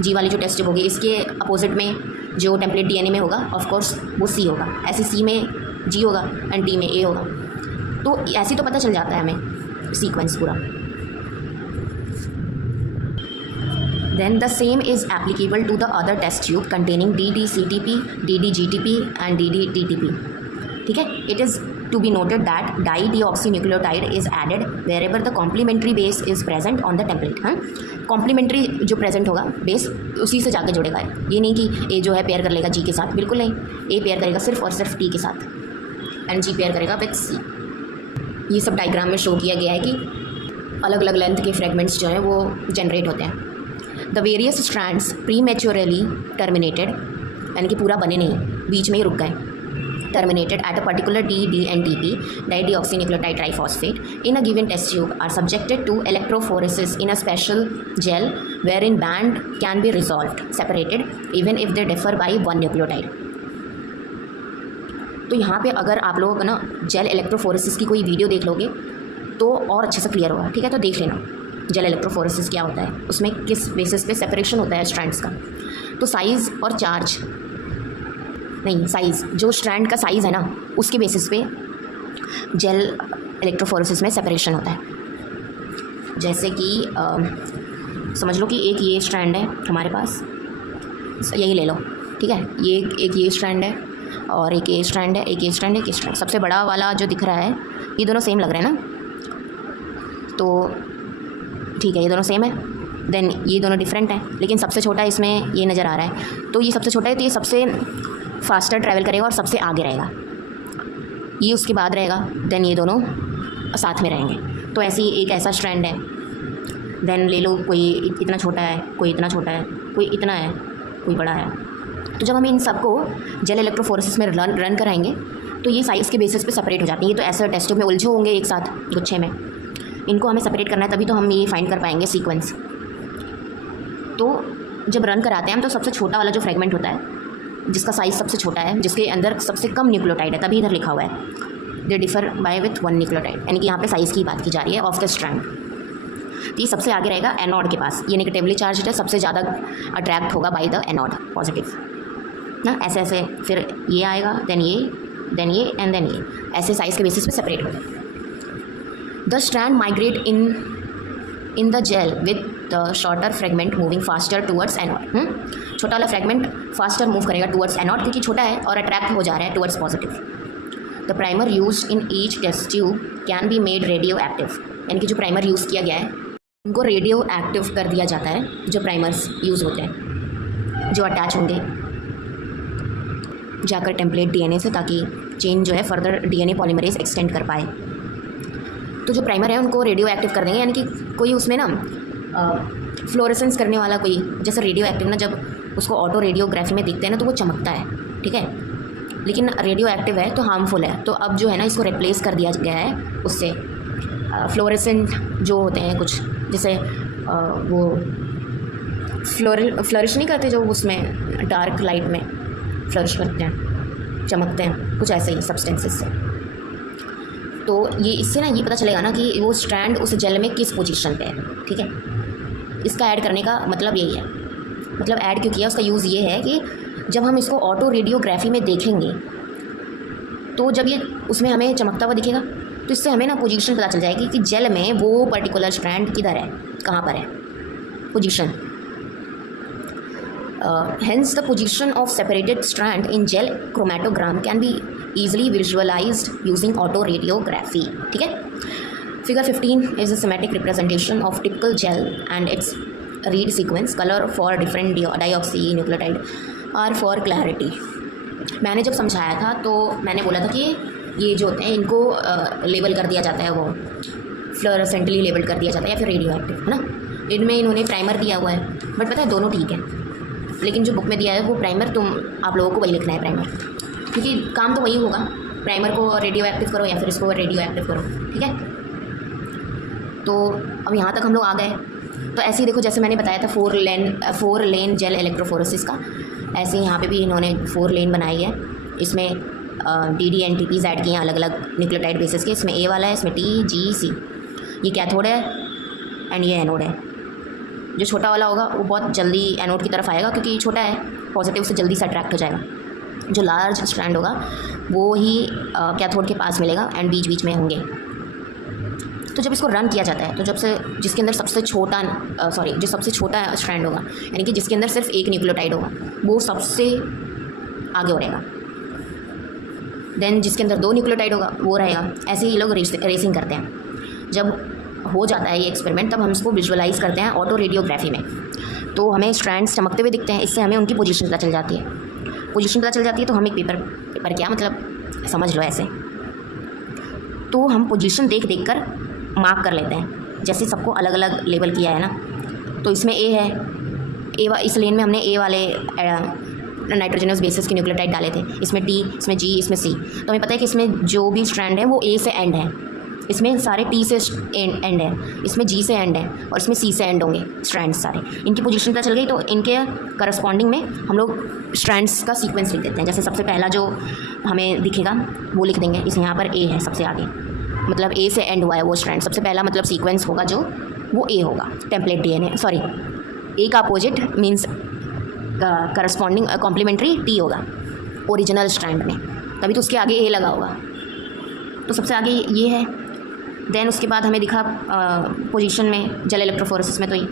जी वाली जो टेस्ट ट्यूब होगी, इसके अपोजिट में जो टेम्पलेट DNA में होगा ऑफ कोर्स वो सी होगा, ऐसे सी में जी होगा एंड टी में ए होगा। तो ऐसे तो पता चल जाता है हमें सीक्वेंस पूरा। Then the same is applicable to the other test tube containing DDCTP, DDGTP and DDTTP. ठीक है, it is to be noted that dideoxynucleotide is added wherever the complementary base is present on the template। हाँ, complementary जो present होगा base उसी से जाके जुड़ेगा। ये नहीं कि ए जो है पेयर कर लेगा जी के साथ, बिल्कुल नहीं, ए पेयर करेगा सिर्फ और सिर्फ टी के साथ एंड जी पेयर करेगा विथ सी। ये सब डायग्राम में शो किया गया है कि अलग अलग लेंथ के फ्रेगमेंट्स जो हैं वो जनरेट होते हैं। The various strands prematurely terminated, यानी कि पूरा बने नहीं, बीच में ही रुक गए, terminated at a particular DDNTP, dideoxynucleotide triphosphate, in a given test tube are subjected to electrophoresis in a special gel wherein band can be resolved, separated, even if they differ by one nucleotide। तो यहाँ पे अगर आप लोग ना gel electrophoresis की कोई video देख लोगे तो और अच्छे से क्लियर होगा, ठीक है। तो देख लेना जेल इलेक्ट्रोफोरेसिस क्या होता है, उसमें किस बेसिस पे सेपरेशन होता है स्ट्रैंड्स का। तो साइज़ और चार्ज नहीं, साइज़, जो स्ट्रैंड का साइज़ है ना उसके बेसिस पे जेल इलेक्ट्रोफोरेसिस में सेपरेशन होता है। जैसे कि समझ लो कि एक ये स्ट्रैंड है हमारे पास, यही ले लो, ठीक है, ये एक ये स्ट्रैंड है और एक ये स्ट्रैंड है, एक ये स्ट्रैंड है, एक ये स्ट्रैंड। सबसे बड़ा वाला जो दिख रहा है ये दोनों सेम लग रहे हैं ना, तो ठीक है ये दोनों सेम है। देन ये दोनों डिफरेंट हैं, लेकिन सबसे छोटा इसमें ये नज़र आ रहा है, तो ये सबसे छोटा है, तो ये सबसे फास्टर ट्रैवल करेगा और सबसे आगे रहेगा, ये उसके बाद रहेगा, देन ये दोनों साथ में रहेंगे। तो ऐसे ही एक ऐसा स्ट्रैंड है, देन ले लो कोई इतना छोटा है, कोई इतना छोटा है, कोई इतना है, कोई बड़ा है। तो जब हम इन सबको जेल इलेक्ट्रोफोरेसिस में रन कराएंगे तो ये साइज़ के बेसिस पे सेपरेट हो जाती हैं। ये तो ऐसे टेस्ट ट्यूब में उलझे होंगे एक साथ गुच्छे में, इनको हमें सेपरेट करना है, तभी तो हम ये फाइंड कर पाएंगे सीक्वेंस। तो जब रन कराते हैं हम तो सबसे छोटा वाला जो फ्रेगमेंट होता है, जिसका साइज़ सबसे छोटा है, जिसके अंदर सबसे कम न्यूक्लियोटाइड है, तभी इधर लिखा हुआ है they differ by with one nucleotide, यानी कि यहाँ पे साइज़ की बात की जा रही है ऑफ द स्ट्रैंड। तो ये सबसे आगे रहेगा एनोड के पास, ये नेगेटिवली चार्ज है, सबसे ज़्यादा अट्रैक्ट होगा बाय द एनोड पॉजिटिव ना। ऐसे ऐसे फिर ये आएगा, देन ये एंड देन ये, ऐसे साइज़ के बेसिस पे सेपरेट होगा। The strand migrate in the gel with the shorter fragment moving faster towards anode. छोटा वाला फ्रेगमेंट फास्टर मूव करेगा टूवर्ड्स एनोड, क्योंकि छोटा है और अट्रैक्ट हो जा रहा है towards positive. The primer used in each test tube can be made radio active, यानी कि जो प्राइमर यूज़ किया गया है उनको रेडियो एक्टिव कर दिया जाता है, जो प्राइमर्स यूज़ होते हैं जो अटैच होंगे जाकर टेम्पलेट DNA से, ताकि चेन जो है फर्दर DNA पॉलीमरेज एक्सटेंड कर पाए। तो जो प्राइमर है उनको रेडियो एक्टिव कर देंगे, यानी कि कोई उसमें ना फ्लोरेसेंस करने वाला कोई, जैसे रेडियो एक्टिव ना, जब उसको ऑटो रेडियोग्राफी में देखते हैं ना तो वो चमकता है, ठीक है, लेकिन रेडियो एक्टिव है तो हार्मफुल है। तो अब जो है ना इसको रिप्लेस कर दिया गया है उससे फ्लोरेसेंट जो होते हैं कुछ, जैसे वो फ्लरिश नहीं करते जो उसमें डार्क लाइट में फ्लरिश करते हैं, चमकते हैं, कुछ ऐसे ही सब्सटेंसेस से। तो ये इससे ना ये पता चलेगा ना कि वो स्ट्रैंड उस जेल में किस पोजीशन पे है, ठीक है। इसका ऐड करने का मतलब यही है, मतलब ऐड क्यों किया, उसका यूज़ ये है कि जब हम इसको ऑटो रेडियोग्राफी में देखेंगे तो जब ये उसमें हमें चमकता हुआ दिखेगा तो इससे हमें ना पोजीशन पता चल जाएगी कि जेल में वो पर्टिकुलर स्ट्रैंड किधर है, कहाँ पर है position. Hence, the position of separated strand in gel chromatogram can be easily visualized using autoradiography. ठीक है। Figure 15 is a schematic representation of typical gel and its read sequence. Color for different deoxynucleotide are for clarity. मैंने जब समझाया था तो मैंने बोला था कि ये जो होते हैं इनको लेबल कर दिया जाता है, वो फ्लोरोसेंटली लेबल कर दिया जाता है या फिर रेडियो एक्टिव, है ना। इनमें इन्होंने प्राइमर दिया हुआ है, बट पता है दोनों ठीक है, लेकिन जो बुक में दिया है वो प्राइमर, आप लोगों को वही लिखना है प्राइमर, क्योंकि काम तो वही होगा, प्राइमर को रेडियो एक्टिव करो या फिर इसको रेडियो एक्टिव करो, ठीक है। तो अब यहाँ तक हम लोग आ गए। तो ऐसे ही देखो, जैसे मैंने बताया था 4 लेन जेल इलेक्ट्रोफोरेसिस का, ऐसे यहाँ पे भी इन्होंने 4 लेन बनाई है। इसमें DDNTPs ऐड किए हैं अलग अलग न्यूक्लियोटाइड बेसिस के। इसमें A वाला है, इसमें T G C, ये कैथोड है एंड ये एनोड है। जो छोटा वाला होगा वो बहुत जल्दी एनोड की तरफ आएगा क्योंकि छोटा है, पॉजिटिव से जल्दी से अट्रैक्ट हो जाएगा। जो लार्ज स्ट्रैंड होगा वो ही कैथोड के पास मिलेगा एंड बीच बीच में होंगे। तो जब इसको रन किया जाता है तो जब से जिसके अंदर सबसे छोटा जो सबसे छोटा स्ट्रैंड होगा, यानी कि जिसके अंदर सिर्फ एक न्यूक्लियोटाइड होगा, वो सबसे आगे हो रहेगा। देन जिसके अंदर 2 न्यूक्लियोटाइड होगा वो रहेगा। ऐसे ही लोग रेसिंग करते हैं। जब हो जाता है ये एक्सपेरिमेंट तब हम इसको विजुअलाइज करते हैं ऑटो रेडियोग्राफी में। तो हमें स्ट्रैंड्स चमकते हुए दिखते हैं, इससे हमें उनकी पोजीशन पता चल जाती है। पोजीशन पता चल जाती है तो हम एक पेपर क्या मतलब समझ लो ऐसे, तो हम पोजीशन देख देख कर मार्क कर लेते हैं। जैसे सबको अलग अलग लेबल किया है ना, तो इसमें A है, इस लेन में हमने A वाले नाइट्रोजनस बेसिस के न्यूक्लियोटाइड डाले थे। इसमें T, इसमें G, इसमें C। तो हमें पता है कि इसमें जो भी स्ट्रैंड है वो A से एंड है, इसमें सारे T से एंड है, इसमें G से एंड है और इसमें C से एंड होंगे स्ट्रैंड्स सारे। इनकी पोजीशन पता चल गई तो इनके करस्पॉन्डिंग में हम लोग स्ट्रैंड्स का सीक्वेंस लिख देते हैं। जैसे सबसे पहला जो हमें दिखेगा वो लिख देंगे। इस यहाँ पर A है सबसे आगे, मतलब A से एंड हुआ है वो स्ट्रैंड। सबसे पहला मतलब सीक्वेंस होगा जो वो A होगा, टेम्पलेट DNA, सॉरी A का opposite means corresponding complementary T होगा ओरिजिनल स्ट्रैंड में, तभी तो उसके आगे A लगा होगा। तो सबसे आगे ये है। देन उसके बाद हमें दिखा पोजीशन में जेल इलेक्ट्रोफोरेसिस में, तो ये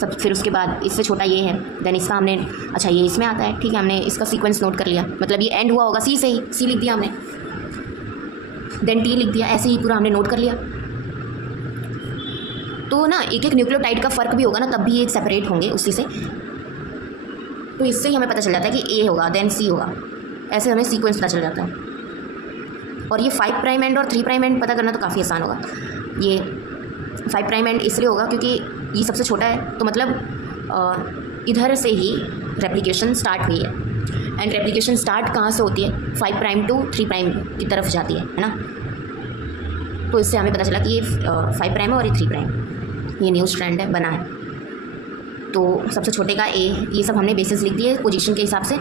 सब, फिर उसके बाद इससे छोटा ये है। देन इसका हमने, अच्छा ये इसमें आता है, ठीक है, हमने इसका सीक्वेंस नोट कर लिया, मतलब ये एंड हुआ होगा C से ही, C लिख दिया हमने, देन T लिख दिया, ऐसे ही पूरा हमने नोट कर लिया। तो ना एक एक न्यूक्लियोटाइड का फ़र्क भी होगा ना, तब भी ये सेपरेट होंगे उसी से। तो इससे ही हमें पता चल जाता है कि A होगा देन C होगा, ऐसे हमें सीक्वेंस पता चल जाता है। और ये 5 प्राइम एंड और 3 प्राइम एंड पता करना तो काफ़ी आसान होगा। ये 5 प्राइम एंड इसलिए होगा क्योंकि ये सबसे छोटा है, तो मतलब इधर से ही रेप्लिकेशन स्टार्ट हुई है। एंड रेप्लिकेशन स्टार्ट कहाँ से होती है, 5 प्राइम टू 3 प्राइम की तरफ जाती है ना। तो इससे हमें पता चला कि ये 5 प्राइम है और ये 3 प्राइम, ये न्यू स्ट्रैंड है बना है। तो सबसे छोटे का A, ये सब हमने बेसिस लिख दिए पोजीशन के हिसाब से।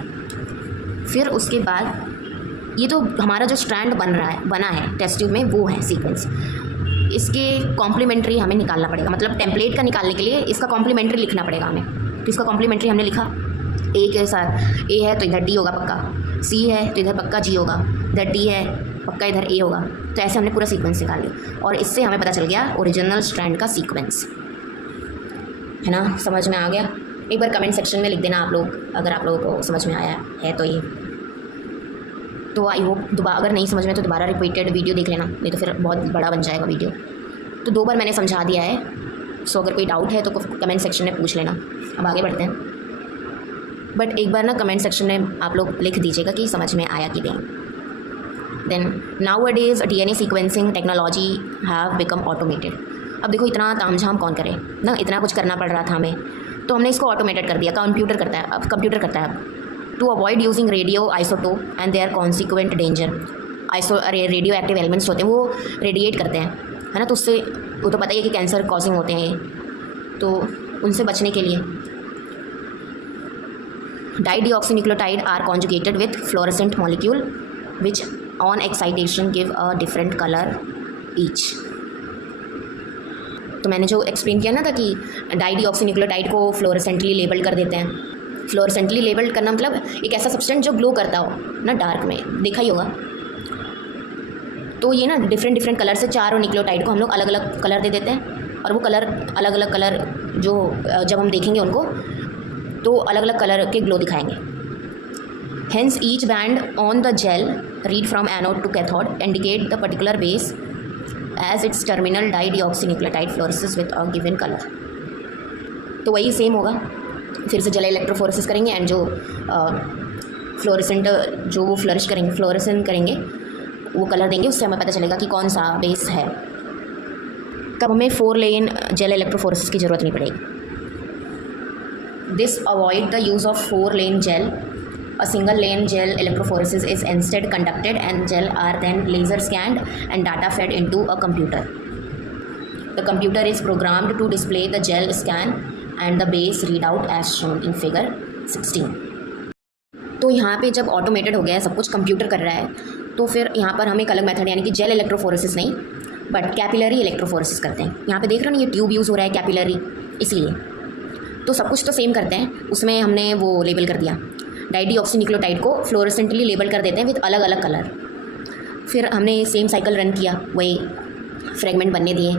फिर उसके बाद ये तो हमारा जो स्ट्रैंड बना है टेस्ट ट्यूब में वो है सीक्वेंस। इसके कॉम्प्लीमेंट्री हमें निकालना पड़ेगा, मतलब टेम्पलेट का निकालने के लिए इसका कॉम्प्लीमेंट्री लिखना पड़ेगा हमें। तो इसका कॉम्प्लीमेंट्री हमने लिखा A के साथ, A है तो इधर D होगा पक्का, C है तो इधर पक्का G होगा, इधर D है पक्का इधर A होगा। तो ऐसे हमने पूरा सीक्वेंस निकाल लिया और इससे हमें पता चल गया ओरिजिनल स्ट्रैंड का सीक्वेंस, है ना। समझ में आ गया? एक बार कमेंट सेक्शन में लिख देना आप लोग, अगर आप लोगों को समझ में आया है तो ये। तो आई होप दोबारा, अगर नहीं समझ में तो दोबारा रिपीटेड वीडियो देख लेना, नहीं तो फिर बहुत बड़ा बन जाएगा वीडियो। तो 2 बार मैंने समझा दिया है, सो अगर कोई डाउट है तो कमेंट सेक्शन में पूछ लेना। अब आगे बढ़ते हैं, बट एक बार ना कमेंट सेक्शन में आप लोग लिख दीजिएगा कि समझ में आया कि नहीं। Then nowadays DNA sequencing technology have become automated. अब देखो इतना तामझाम कौन करे ना, इतना कुछ करना पड़ रहा था हमें, तो हमने इसको ऑटोमेटेड कर दिया, कंप्यूटर करता है अब, कंप्यूटर करता है अब। To avoid using radio isotope and their consequent danger. Radio active elements होते हैं वो रेडिएट करते हैं, है ना, तो उससे वो तो पता ही है कि कैंसर कॉजिंग होते हैं, तो उनसे बचने के लिए Dideoxynucleotide are conjugated with fluorescent molecule which on excitation give a different color each. तो मैंने जो एक्सप्लेन किया ना था कि डाइडिऑक्सीन्यूक्लियोटाइड को फ्लोरेसेंटली लेबल्ड कर देते हैं। फ्लोरेसेंटली लेबल्ड करना मतलब एक ऐसा सब्सटेंस जो ग्लो करता हो ना डार्क में, देखा ही होगा। तो ये ना डिफरेंट कलर से चारों न्यूक्लियोटाइड को हम लोग अलग अलग कलर दे देते हैं और वो कलर अलग अलग कलर जो जब हम देखेंगे उनको तो अलग अलग कलर के ग्लो दिखाएंगे। Hence each band on the gel read from anode to cathode indicate the particular base as its terminal dideoxynucleotide fluoresces with a given color. तो वही सेम होगा, फिर से जल इलेक्ट्रोफोरेसिस करेंगे एंड जो फ्लोरेसेंट जो वो फ्लरिश करेंगे, फ्लोरेसेंट करेंगे, वो कलर देंगे, उससे हमें पता चलेगा कि कौन सा बेस है। तब हमें 4 लेन जेल इलेक्ट्रोफोरेसिस की ज़रूरत नहीं पड़ेगी। This avoid the use of 4 lane gel. A single lane gel electrophoresis is instead conducted and gel are then laser scanned and data fed into a computer. The computer is programmed to display the gel scan and the base readout as shown in figure 16. तो यहाँ पे जब automated हो गया है, सब कुछ computer कर रहा है, तो फिर यहाँ पर हम एक अलग मेथड यानी कि जेल इलेक्ट्रोफोरेसिस नहीं बट कैपिलरी इलेक्ट्रोफोरेसिस करते हैं। यहाँ पे देख रहे हो ना, ये ट्यूब यूज़ हो रहा है कैपिलरी, इसीलिए तो सब कुछ तो सेम करते हैं। उसमें हमने वो लेबल कर दिया, डाइडिऑक्सीन्यूक्लियोटाइड को फ्लोरेसेंटली लेबल कर देते हैं विद अलग अलग कलर। फिर हमने सेम साइकिल रन किया, वही फ्रेगमेंट बनने दिए।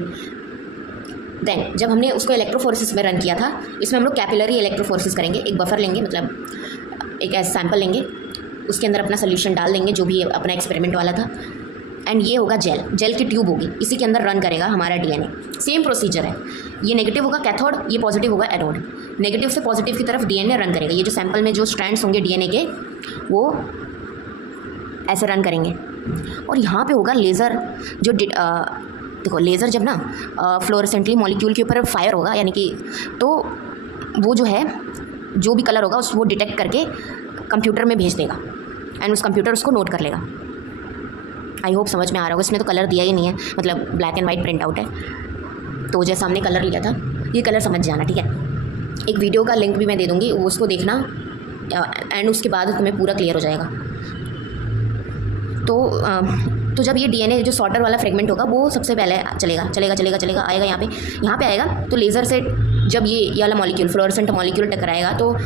देन जब हमने उसको इलेक्ट्रोफोरेसिस में रन किया था, इसमें हम लोग कैपिलरी इलेक्ट्रोफोरेसिस करेंगे। एक बफर लेंगे, मतलब एक ऐसा सैंपल लेंगे, उसके अंदर अपना सोल्यूशन डाल देंगे जो भी अपना एक्सपेरिमेंट वाला था, एंड ये होगा जेल की ट्यूब होगी, इसी के अंदर रन करेगा हमारा डीएनए। सेम प्रोसीजर है, ये नेगेटिव होगा कैथोड, ये पॉजिटिव होगा एनोड। नेगेटिव से पॉजिटिव की तरफ डीएनए रन करेगा। ये जो सैंपल में जो स्ट्रैंड्स होंगे डीएनए के, वो ऐसे रन करेंगे। और यहाँ पे होगा लेज़र, जो देखो लेज़र जब ना फ्लोरेसेंटली मॉलिक्यूल के ऊपर फायर होगा, यानी कि तो वो जो है जो भी कलर होगा वो डिटेक्ट करके कंप्यूटर में भेज देगा एंड उस कंप्यूटर उसको नोट कर लेगा। आई होप समझ में आ रहा होगा। इसमें तो कलर दिया ही नहीं है, मतलब black and white print out है। तो जैसा हमने कलर लिया था, ये कलर समझ जाना, ठीक है। एक वीडियो का लिंक भी मैं दे दूँगी, उसको देखना एंड उसके बाद तुम्हें पूरा क्लियर हो जाएगा। तो जब ये डीएनए जो सॉर्टर वाला फ्रेगमेंट होगा वो सबसे पहले चलेगा आएगा यहाँ पे आएगा। तो लेज़र से जब ये वाला मॉलिक्यूल फ्लोरेसेंट मॉलिक्यूल टकराएगा तो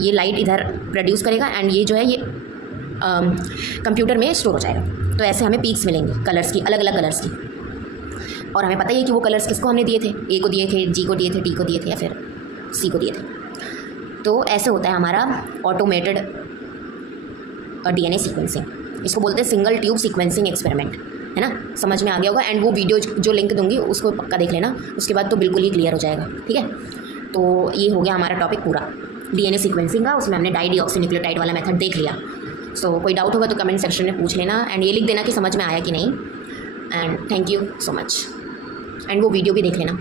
ये लाइट इधर प्रोड्यूस करेगा एंड ये जो है ये कंप्यूटर में स्टोर हो जाएगा। तो ऐसे हमें पीक्स मिलेंगी कलर्स की, अलग अलग कलर्स की। और हमें पता ही है कि वो कलर्स किसको हमने दिए थे, ए को दिए थे, जी को दिए थे, टी को दिए थे या फिर सी को दिए थे। तो ऐसे होता है हमारा ऑटोमेटेड डीएनए सीक्वेंसिंग। इसको बोलते हैं सिंगल ट्यूब सीक्वेंसिंग एक्सपेरिमेंट, है ना। समझ में आ गया होगा। एंड वो वीडियो जो लिंक दूंगी उसको पक्का देख लेना, उसके बाद तो बिल्कुल ही क्लियर हो जाएगा, ठीक है। तो ये हो गया हमारा टॉपिक पूरा डीएनए सीक्वेंसिंग का। उसमें हमने डाइडिऑक्सीन्यूक्लियोटाइड वाला मेथड देख लिया। सो कोई डाउट होगा तो कमेंट सेक्शन में पूछ लेना एंड ये लिख देना कि समझ में आया कि नहीं। And thank you so much. And वो वीडियो भी देख लेना।